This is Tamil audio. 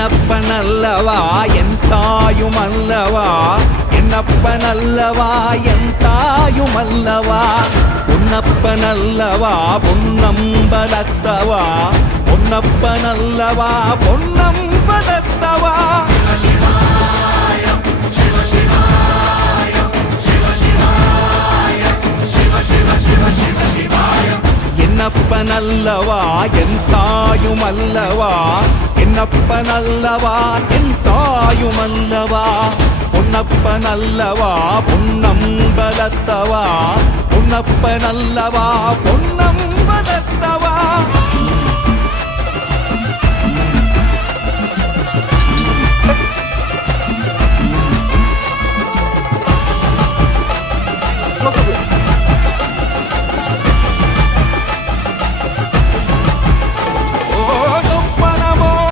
என்னப்பனல்லவா என் தாயுமல்லவா, என்னப்பனல்லவா என் தாயுமல்லவா, பொன்னப்பனல்லவா பொன்னம்பலத்தவா, பொன்னப்பனல்லவா பொன்னம்பலத்தவா. என்னப்பனல்லவா என் தாயுமல்லவா, என்னப்பனல்லவா என் தாயுமல்லவா, பொன்னப்பனல்லவா பொன்னம்பலத்தவா, பொன்னப்பனல்லவா பொன்னம்பலத்தவா.